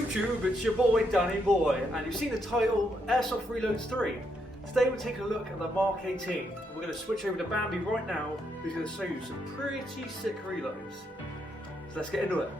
YouTube, it's your boy Danny Boy, and you've seen the title Airsoft Reloads 3. Today we're taking a look at the Mark 18. We're going to switch over to Bambi right now, who's going to show you some pretty sick reloads. So let's get into it.